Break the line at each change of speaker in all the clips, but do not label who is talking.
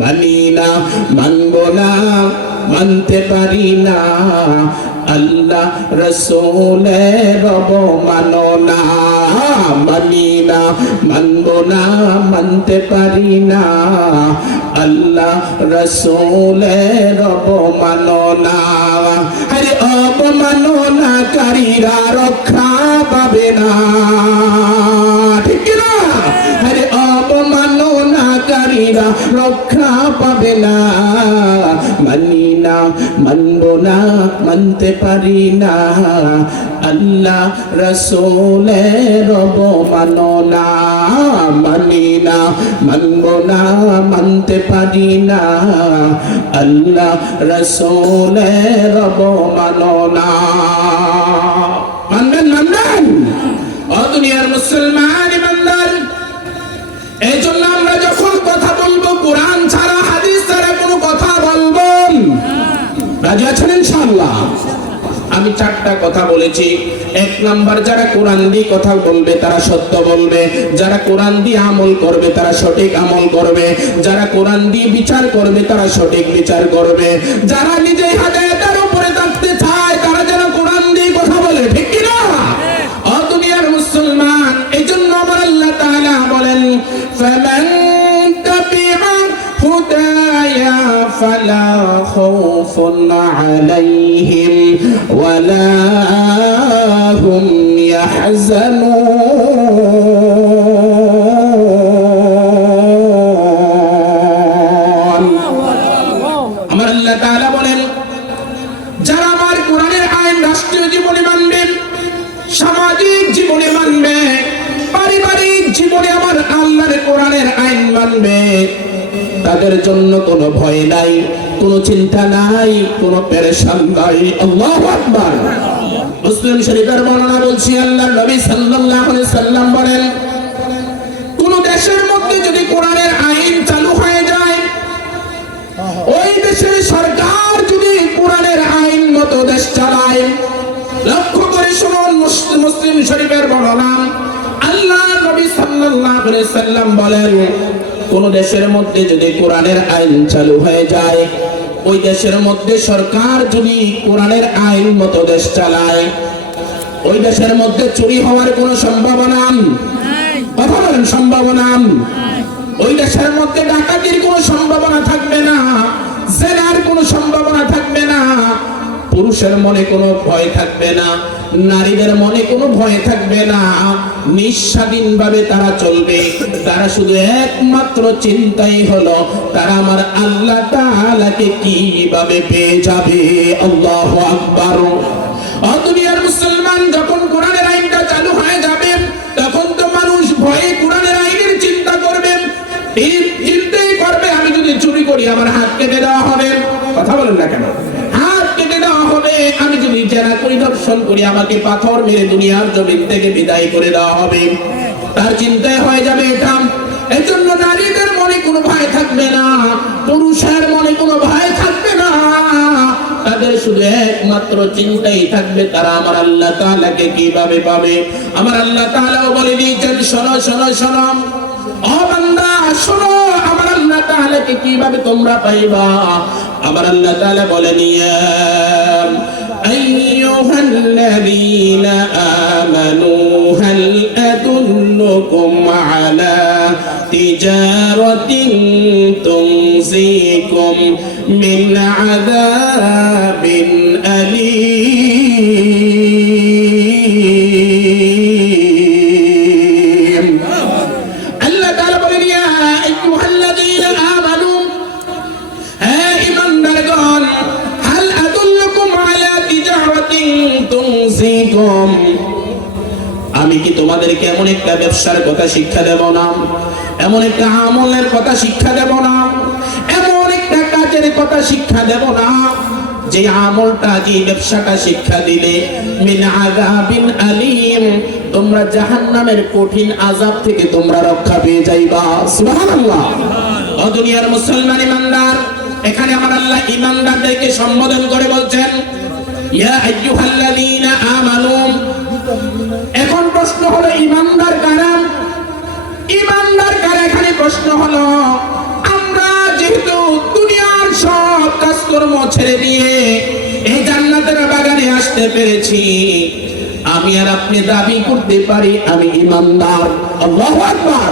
মানি না মানব না, মানতে পারি না। আল্লাহ রসুলের মানো না। মানি না মানব না, মানতে পারি না। আল্লাহ রসুলের মানো না। আরে অপমাননাকারীরা রক্ষা পাবে না। ঠিক না অপমাননাকারীরা রক্ষা পাবে না। মানি না মানব না, মানতে পারি না। আল্লাহ রসুলের মানো না মানি না মানব না, মানতে পারি না। আল্লাহ রসুলের মানো না মানবেন? মানবেন দুনিয়ার মুসলমান ইমানদার এই রাজি আছেন ইনশাআল্লাহ? আমি চারটা কথা বলেছি। এক নাম্বার যারা কোরআন দিয়ে কথা বলবে তারা সত্য বলবে। যারা কোরআন দিয়ে আমল করবে তারা সঠিক আমল করবে। যারা কোরআন দিয়ে বিচার করবে তারা সঠিক বিচার করবে। যারা নিজে হাদায়াতের উপরে থাকতে চায় তারা যেন কোরআন দিয়ে কথা বলে ঠিক কি না দুনিয়ার মুসলমান এই জন্য আমার আল্লাহ তাআলা বলেন ফামান তাবিআ হুদায়া ফালা খাউফুন আলাইহিম ওয়ালা হুম ইয়াহজানুন আমার আল্লাহ তাআলা বলেন, যারা আমার কোরআনের আইন রাষ্ট্রীয় জীবনে মানবে, সামাজিক জীবনে মানবে, পারিবারিক জীবনে আমার আল্লাহর কোরআনের আইন মানবে, তাদের জন্য কোনো ভয় নাই। কোনো চিন্তা নাই, কোনো পেরেশান নাই। আল্লাহু আকবার। মুসলিম শরীফের বর্ণনা বলছি, আল্লাহর নবী সাল্লাল্লাহু আলাইহি সাল্লাম বলেন, কোন দেশের মধ্যে যদি কোরআনের আইন চালু হয়ে যায়, ওই দেশের সরকার যদি কোরআনের আইন মতো দেশ চালায়, লক্ষ্য করে শুনুন মুসলিম শরীফের বর্ণনা আল্লাহ নবী সাল্লাল্লাহু আলাইহি সাল্লাম বলেন কোন দেশের মধ্যে যদি কোরআনের আইন চালু হয়ে যায় ওই দেশের মধ্যে সরকার যদি কোরআনের আইন মতো দেশ চালায় ওই দেশের মধ্যে চুরি হওয়ার কোনো সম্ভাবনা কথা বলেন সম্ভাবনা ওই দেশের মধ্যে ডাকাতির কোনো সম্ভাবনা থাকবে না জেনার কোনো সম্ভাবনা থাকবে না পুরুষের মনে কোনো ভয় থাকবে না, নারীদের মনে কোনো ভয় থাকবে না। নিঃস্বাধীন ভাবে তারা চলবে, তারা শুধু একমাত্র চিন্তাই হলো, তারা আমার আল্লাহ তাআলাকে কীভাবে পেয়ে যাবে? আল্লাহু আকবার। দুনিয়ার মুসলমান যখন কোরআনের আইনটা চালু হয়ে যাবে, তখন তো মানুষ ভয়ে কোরআনের আইনের চিন্তা করবে। চিন্তাই করবে, আমি যদি চুরি করি, আমার হাত কেটে দেওয়া হবে। কথা বলেন না কেন? আমি যদি জেনা পরিদর্শন করি, আমাকে পাথর মেরে দুনিয়ার জমিন থেকে বিদায় করে দেওয়া হবে। তার চিন্তায় হয়ে যাবে এটা। এই জন্য নারীদের মনে কোনো ভয় থাকবে না, পুরুষের মনে কোনো ভয় থাকবে না। কীভাবে শোনো কীভাবে তোমরা পাইবা? আবার আল্লাহ তাআলা বলেন ইয়া আইয়ুহাল্লাযীনা আমানু হাল আদুল্লুকুম আলা তিজারাতিন তুনসিকুম মিন আযাবিন আলীম আমি কি তোমাদেরকে এমন একটা ব্যবসার কথা শিক্ষা দেব না? এমন একটা আমলের কথা শিক্ষা দেব না? এমন একটা কাজের কথা শিক্ষা দেব না? যে আমলটা, যে ব্যবসাটা শিক্ষা দিলে তোমরা জাহান্নামের কঠিন আযাব থেকে তোমরা রক্ষা পেয়ে যাইবা। দুনিয়ার মুসলমান ইমানদার, এখানে আমার আল্লাহ ইমানদারদেরকে সম্বোধন করে বলছেন হলো, ইমানদার কারা? ইমানদার কারা? এখানে প্রশ্ন হলো, আমরা যেহেতু ছেড়ে দিয়ে এই জান্নাতের বাগানে আসতে পেরেছি, আমি আর আপনি দাবি করতে পারি, আমি ইমানদার। আল্লাহু আকবার।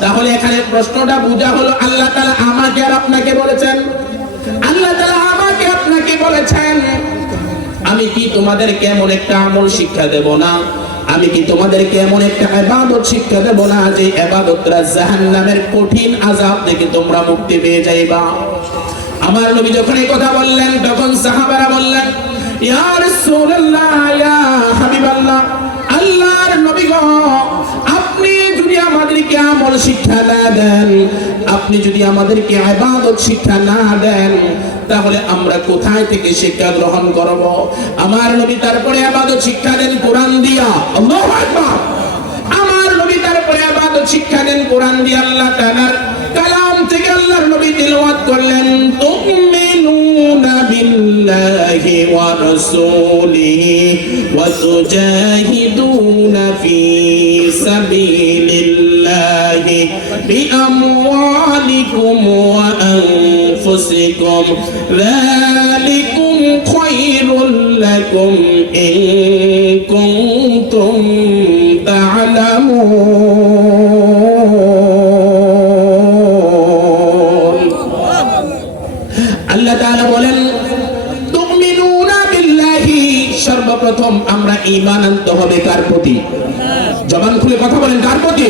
তাহলে এখানে প্রশ্নটা বোঝা হলো, আল্লাহ তাআলা আমাকে আর আপনাকে বলেছেন? আল্লাহ তাআলা আমাকে আপনাকে বলেছেন। আমি কি তোমাদেরকে এমন একটা আমল শিক্ষা দেব না? আমি কি তোমাদেরকে এমন একটা এবাদত শিক্ষা দেব না যে ইবাদতরা জাহান্নামের কঠিন আযাব থেকে তোমরা মুক্তি পেয়ে যাইবা? আমার নবী যখন এই কথা বললেন, তখন সাহাবারা বললেন, ইয়া রাসূলুল্লাহ, ইয়া হাবিবাল্লাহ, আল্লাহর নবী গো যদি আমাদেরকে আমল শিক্ষা না দেন, আপনি যদি আমাদেরকে ইবাদত শিক্ষা না দেন, তাহলে আমরা কোথায় থেকে শিক্ষা গ্রহণ করব? আমার নবী তারপরে ইবাদত শিক্ষা দেন কোরআন দিয়া। আমার নবী তারপরে ইবাদত শিক্ষা দেন কোরআন দিয়ে আল্লাহ তাআলার কালাম থেকে আল্লাহর নবী তেলাওয়াত করলেন, তুমিনুনা বিল্লাহি ওয়া রাসূলিহি ওয়া তুজাহিদুনা ফি সাবিলিল্লাহি বিআমওয়ালিকুম ওয়া আনফুসিকুম যালিকুম খায়রুল লাকুম ইন কুনতুম تعلمون আল্লাহ তাআলা বলেন তুমিনুনা বিল্লাহি সর্বপ্রথম আমরা ঈমান আনতে হবে কার প্রতি জবান খুলে কথা বলেন কার প্রতি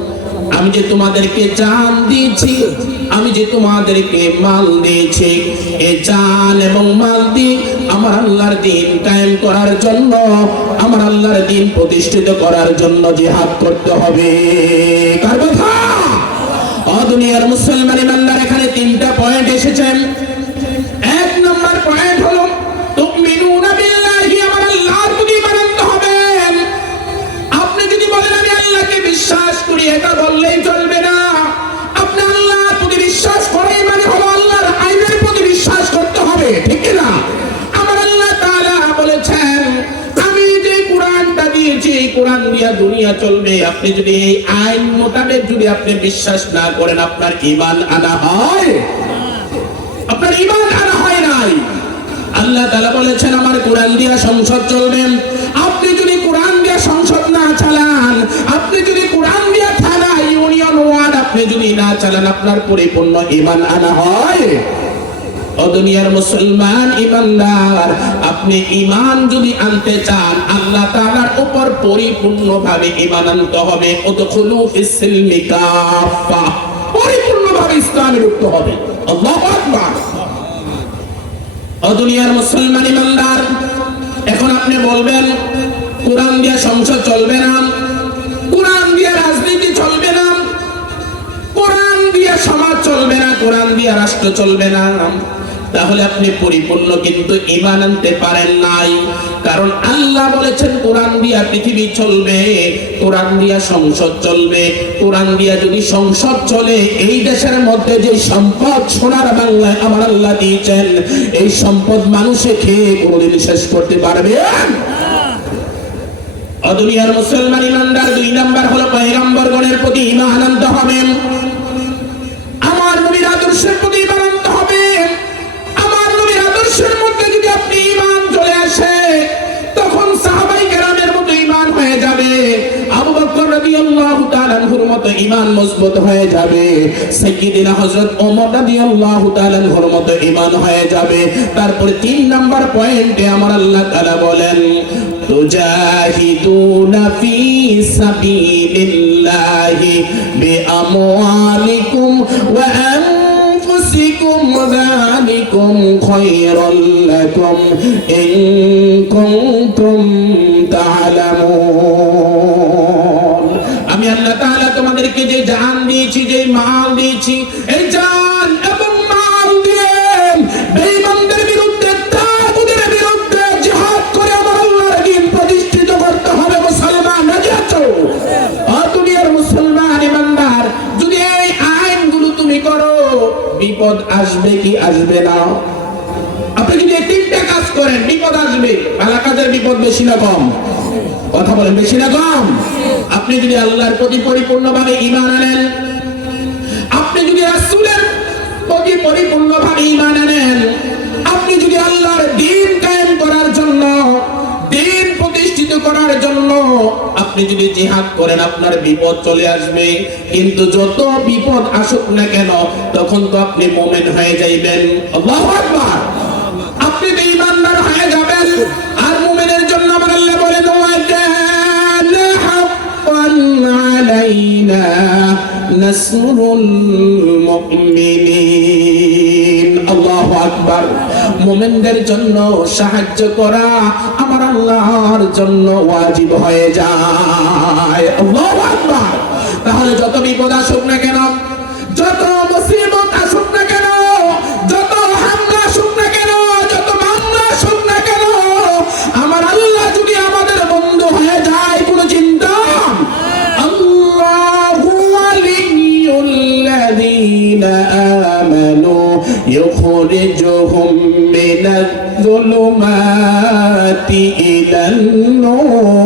আমি যে তোমাদেরকে চান দিয়েছি, আমি যে তোমাদেরকে মাল দিয়েছি, এ চান এবং মাল দিয়ে আমার আল্লাহর দিন কায়েম করার জন্য, আমার আল্লাহর দিন প্রতিষ্ঠিত করার জন্য যে হাত করতে হবে। কার কথা? অদুনিয়ার দুনিয়ার মুসলমান ইমানদার, এখানে তিনটা পয়েন্ট এসেছেন আপনি যদি এই আইন মোতাবেক যদি আপনি বিশ্বাস না করেন, আপনার ঈমান আনা হয়। আপনার ঈমান আনা হয় নাই। আল্লাহ তাআলা বলেছেন, আমার কোরআন দিয়া সংসদ চলবেন আপনি যদি কোরআন দিয়া সংসদ না চালান, আপনি যদি কোরআন দিয়া থানা, ইউনিয়ন ওয়ার্ড আপনি যদি না চালান, আপনার পরিপূর্ণ ঈমান আনা হয়। ও দুনিয়ার মুসলমান ইমানদার, আপনি ইমান যদি আনতে চান, আল্লাহ তাআলার উপর পরিপূর্ণভাবে ঈমান আনতে হবে। উদখুলু ফিস-সিলমি কাফা পরিপূর্ণভাবে ইসলামে ঢুকতে হবে। আল্লাহু আকবার। ও দুনিয়ার মুসলমান ইমানদার, এখন আপনি বলবেন, কোরআন দিয়ে সংসদ চলবে না। সমাজ চলবে না, কোরআন দিয়ে রাষ্ট্র চলবে না। তাহলে আপনি পরিপূর্ণ কিন্তু ইমান আনতে পারেন নাই। কারণ আল্লাহ বলেছেন, কোরআন দিয়া পৃথিবী চলবে, কোরআন দিয়া সংসদ চলবে। কোরআন দিয়া যদি সংসদ চলে, এই দেশের মধ্যে যে সম্পদ, সোনার বাংলায় আমার আল্লাহ দিয়েছেন, এই সম্পদ মানুষে খেয়ে কোনোদিন শেষ করতে পারবে অদুনিয়ার মুসলমান ইমানদার দুই নাম্বার হলো পয়গম্বর গণের প্রতি ঈমান আনতে হবে। তারপরে তিন নাম্বার পয়েন্টে আমার আল্লাহ বলেন তুজাহিদুনা মাল এই জান এবং মাল দিয়ে বেঈমানদের বিরুদ্ধে তাগুতের বিরুদ্ধে জিহাদ করে আমার আল্লাহর দ্বীন প্রতিষ্ঠিত করতে হবে, মুসলমান, রাজি আর দুনিয়ার মুসলমান ইমানদার, যদি এই আইনগুলো তুমি করো, বিপদ আসবে কি আসবে না? আপনি যদি এই কাজ করেন, বিপদ আসবে ভালো কাজের বিপদ বেশি না কম। কথা বলেন, বেশি না কম? আপনি যদি আল্লাহর প্রতি পরিপূর্ণভাবে ঈমান আনেন পরিপূর্ণভাবে ঈমান আনেন। আপনি যদি আল্লাহর দ্বীন কায়েম করার জন্য দ্বীন প্রতিষ্ঠিত করার জন্য আপনি যদি জিহাদ করেন, আপনার বিপদ চলে আসবে। কিন্তু যত বিপদ আসুক না কেন, তখন তো আপনি মোমেন হয়ে যাইবেন। আল্লাহু আকবার। আপনি তো ইমানদার হয়ে যাবেন। আর মুমিনের জন্য আমার আল্লাহ বলেন ওয়া আলাইনা নাসরুল মুমিনিন। আল্লাহু আকবার। মুমিনদের জন্য সাহায্য করা আমার আল্লাহর জন্য ওয়াজিব হয়ে যায়। আল্লাহু তাহলে যত বিপদ আসুক إلى النور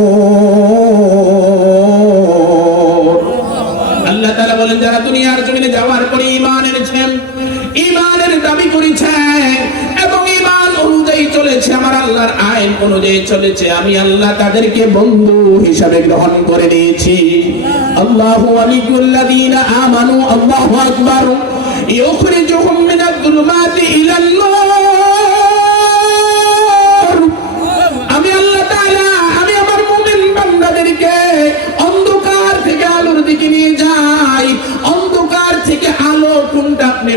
আল্লাহ তাআলা বলেন যারা দুনিয়ার জমিনে যাওয়ার পরে ঈমান এনেছেন ঈমানের দাবি করেছে এবং ঈমান অনুযায়ী চলেছে আমার আল্লাহর আইন অনুযায়ী চলেছে আমি আল্লাহ তাদেরকে বন্ধু হিসাবে গ্রহণ করে নিয়েছি আল্লাহু আলিয়ুল্লাযীনা আমানু আল্লাহু আকবার ইউখরিজুহুম মিনাজ-যুলুমাতি ইলান নূর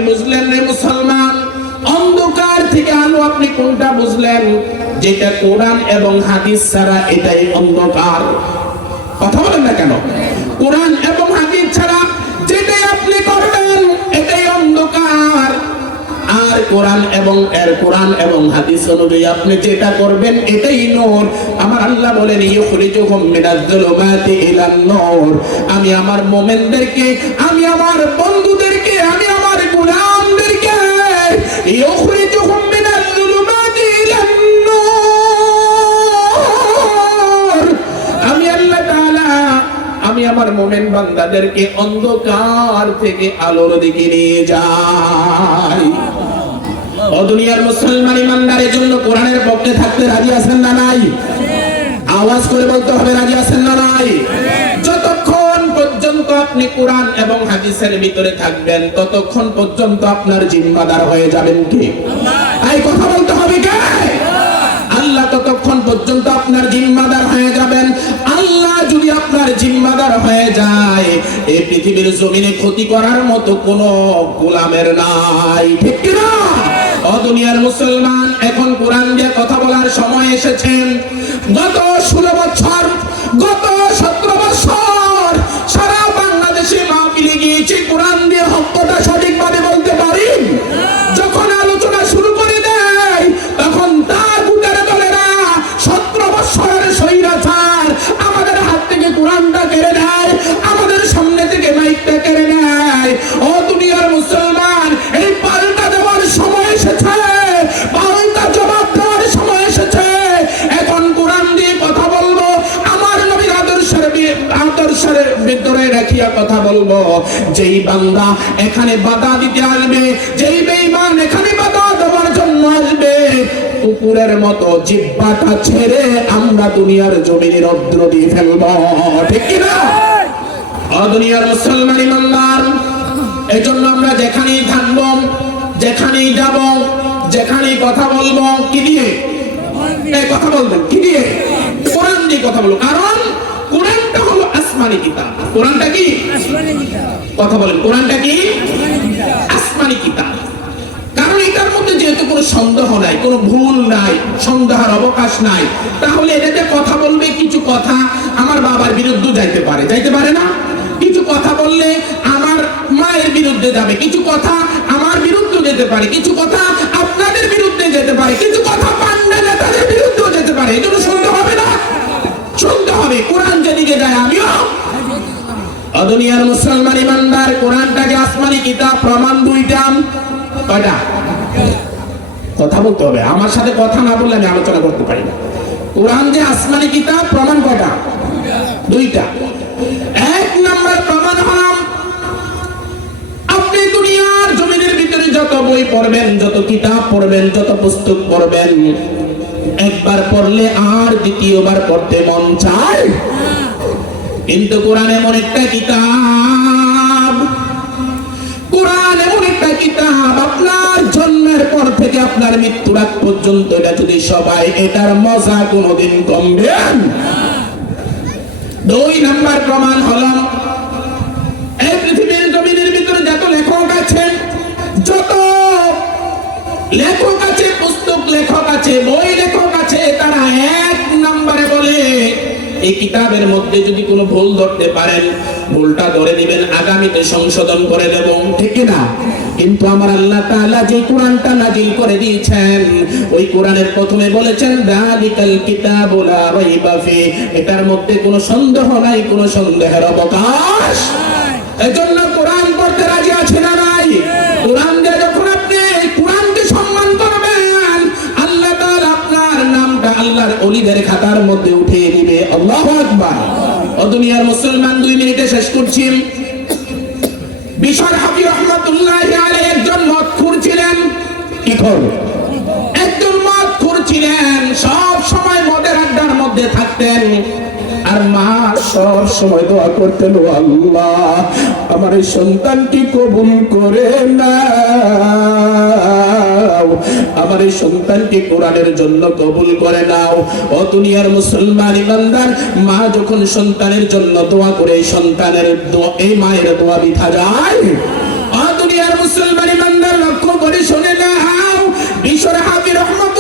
বুঝলেন রে মুসলমান? অন্ধকার থেকে আলো, আপনি কোনটা বুঝলেন? যেটা কোরআন এবং হাদিস ছাড়া এটাই অন্ধকার। কথা বলেন না কেন? কোরআন এবং হাদিস ছাড়া যেটাই আপনি করবেন, এটাই অন্ধকার। আর কোরআন এবং এর কোরআন এবং হাদিস অনুযায়ী আপনি যেটা করবেন, এটাই নূর। আমার আল্লাহ বলেন, ইউখরিজুহুম মিনাজ যুলুমাতি ইলান নূর আমি আমার মুমিনদেরকে, আমি আমার আমার মোমেন বান্দাদেরকে অন্ধকার থেকে আলোর দিকে নিয়ে যাই। ও দুনিয়ার মুসলমান ইমানদারের জন্য কোরআনের পক্ষে থাকতে রাজি আছেন না নাই? আওয়াজ করে বলতে হবে, রাজি আছেন না নাই? পর্যন্ত আপনি কোরআন এবং হাদিসের ভিতরে থাকবেন ততক্ষণ পর্যন্ত আপনার জিম্মাদার হয়ে যাবেন কি? এই কথা বলতে হবে কে? আল্লাহ ততক্ষণ পর্যন্ত আপনার জিম্মাদার হয়ে যাবেন। আল্লাহ যদি আপনার জিম্মাদার হয়ে যায় এই পৃথিবীর জমিনে ক্ষতি করার মতো কোন গোলামের নাই। ঠিক কি না? ও দুনিয়ার মুসলমান এখন কোরআন দিয়ে কথা বলার সময় এসেছেন গত ষোলো বছর গত যেই বান্দা এখানে বাধা দিতে আসবে, যেই বেঈমান এখানে বাধা দেওয়ার জন্য আসবে, কুকুরের মতো জিব্বাটা ছেড়ে আমরা দুনিয়ার জমিনে রদ্র দিয়ে ফেলব। ঠিক কি না? ও দুনিয়ার মুসলমান ইমানদার এই জন্য আমরা যেখানেই থাকব যেখানেই যাব, যেখানেই কথা বলব, কি দিয়ে? কথা বলবেন, কি দিয়ে? কোরআন দিয়ে কথা বলব কারণ কোরআনটা হলো আসমানি কিতাব। কোরআনটা কি? কথা বলেন কোরআনটা কি? আসমানি কিতাব। কারণ এটার মধ্যে যেহেতু কোনো সন্দেহ নাই কোনো ভুল নাই সন্দেহের অবকাশ নাই তাহলে এটাতে কথা বলবে কিছু কথা আমার বাবার বিরুদ্ধে যাইতে পারে। যাইতে পারে না? কিছু কথা বললে আমার মায়ের বিরুদ্ধে যাবে কিছু কথা আমার বিরুদ্ধে যেতে পারে কিছু কথা আপনাদের বিরুদ্ধে যেতে পারে কিছু কথা পান্ডা নেতাদের বিরুদ্ধেও যেতে পারে এই জন্য শুনতে হবে না শুনতে হবে কোরআন যেদিকে যায় আমিও ও অদুনিয়ার মুসলমান ইমানদার কোরআনটা যে আসমানি কিতাব, প্রমাণ দুইটা কয়টা? কথা বলতে হবে। আমার সাথে কথা না বললে আমি আলোচনা করতে পারি না। কোরআন যে আসমানি কিতাব, প্রমাণ কয়টা? দুইটা। এক নাম্বার প্রমাণ হলাম আপনি দুনিয়ার জমিনের ভিতরে যত বই পড়বেন, যত কিতাব পড়বেন, যত পুস্তক পড়বেন, একবার পড়লে আর দ্বিতীয়বার পড়তে মন চায়? কিন্তু কোরআন এমন একটা কিতাব, কোরআন এমন একটা কিতাব আপনার জন্মের পর থেকে আপনার মৃত্যুর আগ পর্যন্ত এটা যদি সবাই এটার মজা কোনোদিন কমবেন দুই নাম্বার প্রমাণ হলো, এই পৃথিবীর জমিনের ভিতরে যত লেখক আছে, যত লেখক আছে, পুস্তক লেখক আছে, বই লেখক আছে তারা এক নম্বরে বলে এই কিতাবের মধ্যে যদি কোনো ভুল ধরতে পারেন, ভুলটা ধরে দিবেন আগামীতে সংশোধন করে দেব। ঠিক না কিন্তু আমার আল্লাহ তাআলা যে কোরআনটা নাজিল করে দিয়েছেন, ওই কোরআনের প্রথমে বলেছেন, দালিকাল কিতাবুল লা রাইবা ফি এটার মধ্যে কোনো সন্দেহ নাই, কোনো সন্দেহের অবকাশ। এজন্য কোরআন পড়তে রাজি আছে না নাই কোরআন দিয়ে যখন আপনি এই কোরআনকে সম্মান করবেন, আল্লাহ তাআলা আপনার নামটা আল্লাহর ওলিদের খাতার মধ্যে উঠিয়ে দুনিয়ার মুসলমান দুই মিনিটে শেষ করছি। বিশর হাবি রহমতুল্লাহ একজন মদখুর ছিলেন। কি খবর? একজন মদখুর ছিলেন, সব সময় মদের আড্ডার মধ্যে থাকতেন। আর মা সব সময় দোয়া করতেন আল্লাহ, আমার এই সন্তানকে কবুল করে নাও। আমার এই সন্তানকে কোরআনের জন্য কবুল করে নাও। ও দুনিয়ার মুসলমান ইমানদার, মা যখন সন্তানের জন্য দোয়া করে, এই সন্তানের এই মায়ের দোয়া বিথা যায়। ও দুনিয়ার মুসলমান ইমানদার, লক্ষ্য করে শুনে নাও। বিশ্বর হাবি রহমতুল্লাহি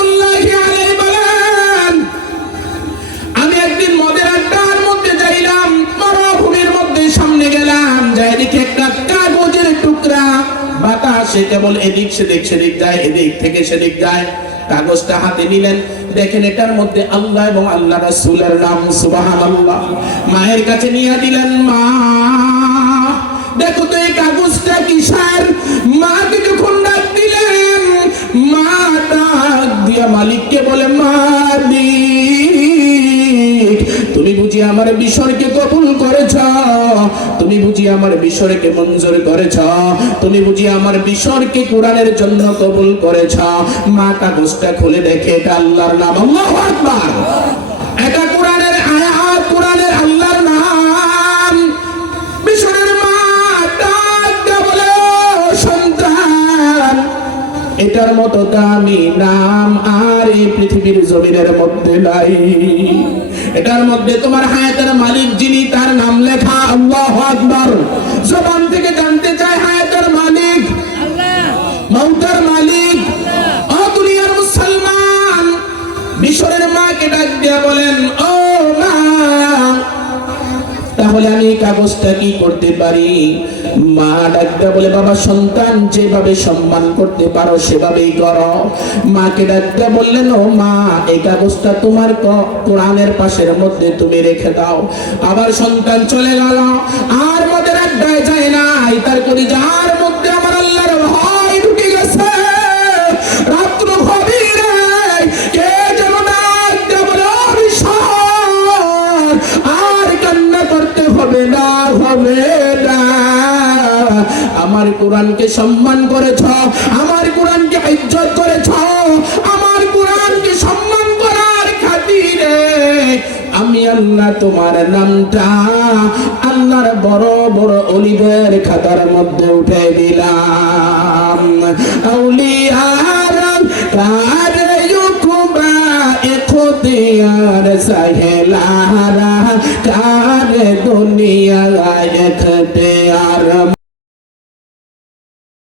বাতাসে কেবল এদিক সেদিক সেদিক যায়, এদিক থেকে সেদিক যায়। কাগজটা হাতে নিলেন। দেখেন এটার মধ্যে আল্লাহ এবং আল্লাহ রাসূলের নাম, সুবহানাল্লাহ। মায়ের কাছে নিয়ে দিলেন, মা, দেখো তো এই কাগজটা কিসের? মাকে যখন ডাক দিলেন, মা, ডাক দিয়া মালিককে বলে, মালিক, তুমি বুঝি আমার বিশ্বরকে কবুল করেছ? তুমি বুঝি আমার বিশ্বরকে মঞ্জুর করেছ? তুমি বুঝি আমার বিশ্বরকে কোরআনের জন্য কবুল করেছ? মা কাগজটা খুলে দেখে এটা আল্লাহর নাম। আল্লাহু আকবার! এটা কোরআনের আয়াত, কোরআনের আল্লাহর নাম। মিশরের মা বলে সন্তান, এটার মতো দামি নাম আর এই পৃথিবীর জমিনের মধ্যে নাই। এটার মধ্যে তোমার হায়াতের মালিক যিনি তার নাম লেখা আল্লাহ আকবর। জবান থেকে জানতে চায় হায়াতের মালিক। মৌতার মালিক। মুসলমান। মিশরের মাকে ডাক দিয়া বলেন ও তাহলে আমি এই কাগজটা কি করতে পারি? মা ডাক্তার বলে, বাবা, সন্তান যেভাবে সম্মান করতে পারো, সেভাবেই করো। মাকে ডাক্তার বললেন, ও মা, এই কাগজটা তোমার কোরআনের পাশের মধ্যে তুমি রেখে দাও। আবার সন্তান চলে গেল, আর মদের আড্ডায় যায় না তার করি যার আমার কোরআনকে সম্মান করেছ, আমার কোরআনকে ইজ্জত করেছ, আমার কোরআনকে সম্মান করার খাতিরে আমি আল্লাহ তোমার নামটা আল্লাহর বড় বড় অলিদের খাতার মধ্যে উঠে দিলাম। আউলিয়ার সাহেলারা কারে দুনিয়া এখতিয়ার